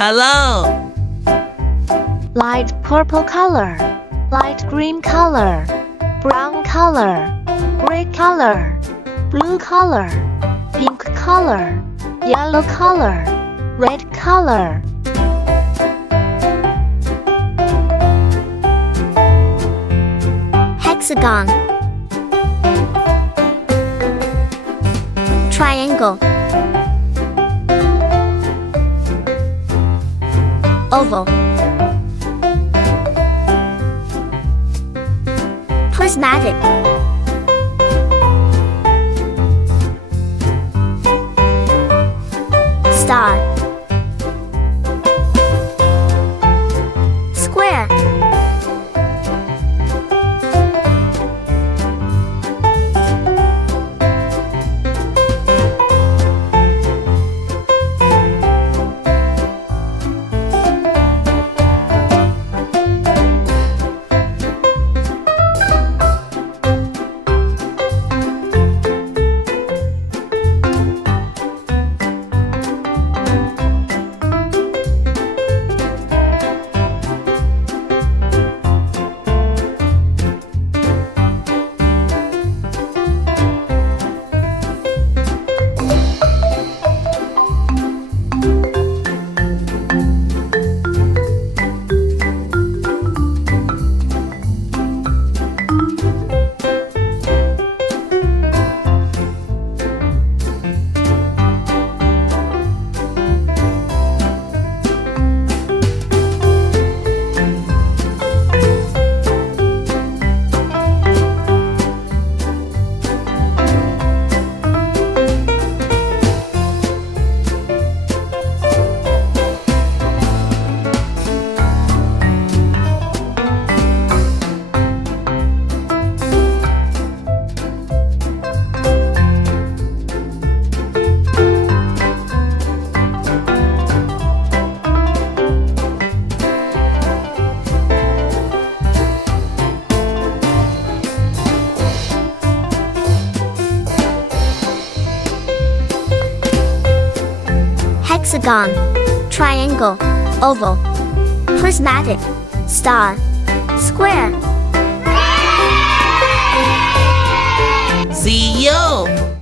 Hello. Light purple color, light green color, brown color, gray color, blue color, pink color, yellow color, red color. Hexagon, triangle, oval, prismatic, star, square, hexagon, triangle, oval, prismatic, star, square. See you.